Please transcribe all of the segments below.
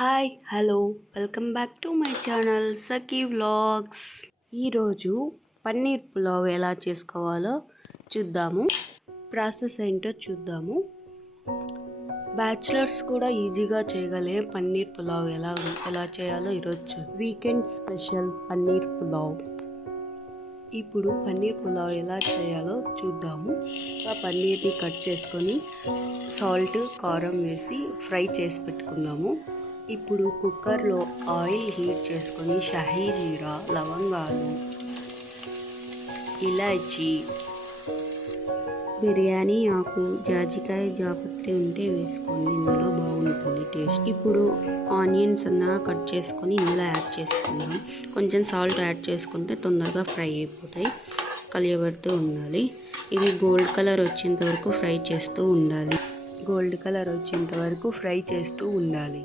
Hi hello welcome back to my channel Sakhi vlogs. ఈరోజు పన్నీర్ పులావ్ ఎలా చేసుకోవాలో చూద్దాము. ప్రాసెస్ ఏంటో చూద్దాము. బ్యాచిలర్స్ కూడా ఈజీగా చేయగలిగే పన్నీర్ పులావ్ ఎలా చేయాలో ఈరోజు వీకెండ్ స్పెషల్ పన్నీర్ పులావ్. ఇప్పుడు పన్నీర్ పులావ్ ఎలా చేయాలో చూద్దాము. ఆ పన్నీర్ని కట్ చేసుకొని సాల్ట్ కారం వేసి ఫ్రై చేసి పెట్టుకుందాము. ఇప్పుడు కుక్కర్లో ఆయిల్ హీట్ చేసుకొని షాహీ జీరా, లవంగాలు, ఇలాచీ, బిర్యానీ ఆకు, జాజికాయ, జాపత్రి ఉంటే వేసుకోండి, ఇందులో బాగుంటుంది టేస్ట్. ఇప్పుడు ఆనియన్స్ అన్నగా కట్ చేసుకొని ఇందులో యాడ్ చేసుకుందాం. కొంచెం సాల్ట్ యాడ్ చేసుకుంటే తొందరగా ఫ్రై అయిపోతాయి. కలియబెడుతూ ఉండాలి. ఇవి గోల్డ్ కలర్ వచ్చేంత వరకు ఫ్రై చేస్తూ ఉండాలి.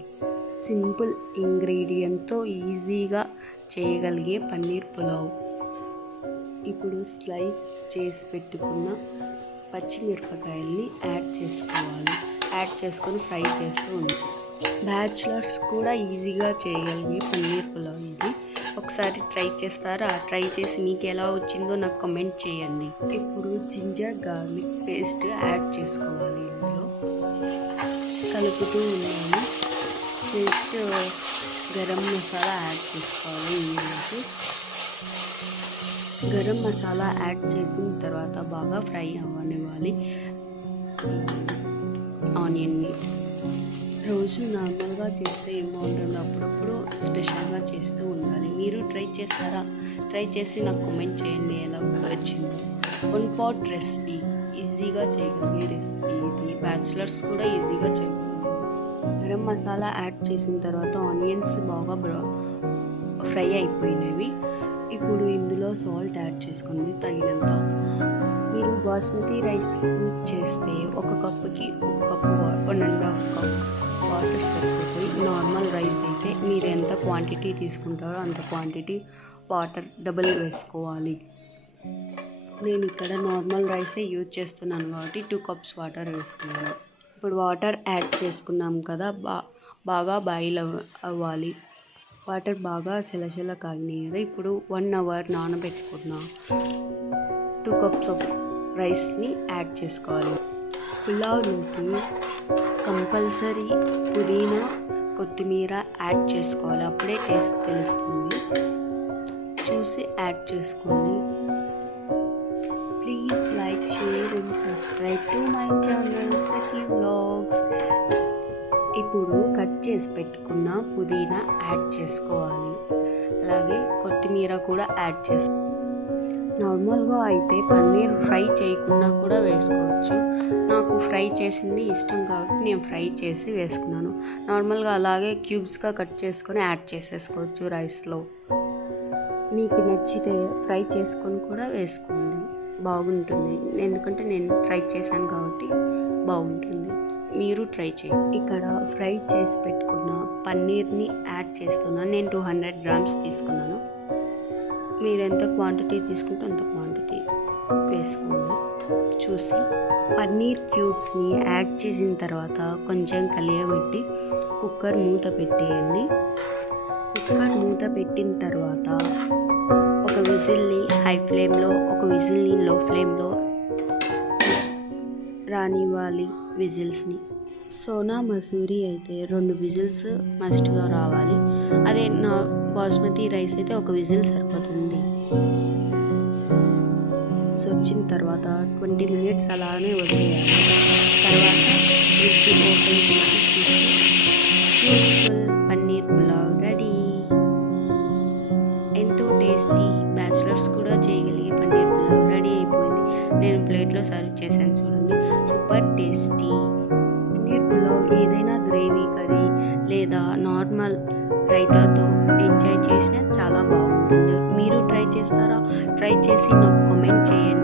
సింపుల్ ఇంగ్రీడియంట్తో ఈజీగా చేయగలిగే పన్నీర్ పులావ్. ఇప్పుడు స్లైస్ చేసి పెట్టుకున్న పచ్చిమిరపకాయల్ని యాడ్ చేసుకొని ఫ్రై చేస్తూ ఉంటాం. బ్యాచిలర్స్ కూడా ఈజీగా చేయగలిగే పన్నీర్ పులావ్ ఇది. ఒకసారి ట్రై చేస్తారా? ట్రై చేసి మీకు ఎలా వచ్చిందో నాకు కామెంట్ చేయండి. ఇప్పుడు జింజర్ గార్లిక్ పేస్ట్ యాడ్ చేసుకోవాలి. ఇందులో కలుపుతూ ఉన్నాము. నెక్స్ట్ గరం మసాలా యాడ్ చేసుకోవాలి. ఇందులోకి గరం మసాలా యాడ్ చేసిన తర్వాత బాగా ఫ్రై అవ్వనివ్వాలి ఆనియన్ని. రోజు నార్మల్గా చేస్తే ఏమవుతుందో అప్పుడప్పుడు స్పెషల్గా చేస్తూ ఉండాలి. మీరు ట్రై చేస్తారా? ట్రై చేసి నాకు కామెంట్ చేయండి ఎలా వచ్చిందో. 1 pot రెసిపీ, ఈజీగా చేయగలిగే రెసిపీ ఇది. బ్యాచిలర్స్ కూడా ఈజీగా చేయగలరు. గరం మసాలా యాడ్ చేసిన తర్వాత ఆనియన్స్ బాగా ఫ్రై అయిపోయినవి. ఇప్పుడు ఇందులో సాల్ట్ యాడ్ చేసుకోండి తగినంత. మీరు బాస్మతి రైస్ యూజ్ చేస్తే ఒక కప్పుకి 1 కప్పు 1.5 కప్ వాటర్ సరిపోతాయి. నార్మల్ రైస్ అయితే మీరు ఎంత క్వాంటిటీ తీసుకుంటారో అంత క్వాంటిటీ వాటర్ డబుల్ వేసుకోవాలి. నేను ఇక్కడ నార్మల్ రైసే యూజ్ చేస్తున్నాను కాబట్టి 2 cups వాటర్ వేసుకున్నాను. ఇప్పుడు వాటర్ యాడ్ చేసుకున్నాం కదా, బాగా బాయిల్ అవ్వాలి. వాటర్ బాగా సెలసెల కాగినాయి కదా. ఇప్పుడు 1 hour నానబెట్టుకున్న 2 cups ఆఫ్ రైస్ని యాడ్ చేసుకోవాలి. పులావ్లోకి కంపల్సరీ పుదీనా, కొత్తిమీర యాడ్ చేసుకోవాలి. అప్పుడే టేస్ట్ తెలుస్తుంది. చూసి యాడ్ చేసుకోండి. Please like, share and subscribe to my channel Sakhi vlogs. ఇప్పుడు కట్ చేసి పెట్టుకున్న పుదీనా యాడ్ చేసుకోవాలి. అలాగే కొత్తిమీర కూడా యాడ్ చేసుకోవాలి. నార్మల్గా అయితే పన్నీర్ ఫ్రై చేయకుండా కూడా వేసుకోవచ్చు. నాకు ఫ్రై చేసింది ఇష్టం కాబట్టి నేను ఫ్రై చేసి వేసుకున్నాను. నార్మల్గా అలాగే క్యూబ్స్గా కట్ చేసుకొని యాడ్ చేసేసుకోవచ్చు రైస్లో. మీకు నచ్చితే ఫ్రై చేసుకొని కూడా వేసుకోండి, బాగుంటుంది. ఎందుకంటే నేను ఫ్రై చేశాను కాబట్టి బాగుంటుంది. మీరు ట్రై చేయండి. ఇక్కడ ఫ్రై చేసి పెట్టుకున్న పన్నీర్ని యాడ్ చేస్తున్నాను. నేను 200 grams తీసుకున్నాను. మీరు ఎంత క్వాంటిటీ తీసుకుంటే అంత క్వాంటిటీ వేసుకోండి చూసి. పన్నీర్ క్యూబ్స్ని యాడ్ చేసిన తర్వాత కొంచెం కలియబెట్టి కుక్కర్ మూత పెట్టేయండి. కుక్కర్ మూత పెట్టిన తర్వాత ఒక విజిల్ని హై ఫ్లేమ్లో, ఒక విజిల్ని లో ఫ్లేమ్లో రానివ్వాలి. విజిల్స్ని సోనా మసూరి అయితే 2 విజిల్స్ మస్ట్గా రావాలి. అదే నా బాస్మతి రైస్ అయితే 1 విజిల్ సరిపోతుంది. వచ్చిన తర్వాత 20 minutes అలానే వదిలేయాలి. తర్వాత ఓపెన్ చేసి సింపుల్ పన్నీర్ పులావ్ రెడీ. ఎంతో టేస్టీ, బ్యాచిలర్స్ కూడా చేయగలిగే పన్నీర్ పులావ్ రెడీ అయిపోయింది. నేను ప్లేట్లో సర్వ్ చేశాను చూడండి. Super tasty paneer pulao. ఏదైనా గ్రేవీ కర్రీ లేదా నార్మల్ రైతాతో ఎంజాయ్ చేసినా చాలా బాగుంటుంది. మీరు ట్రై చేస్తారా? ట్రై చేసి నాకు కామెంట్ చేయండి.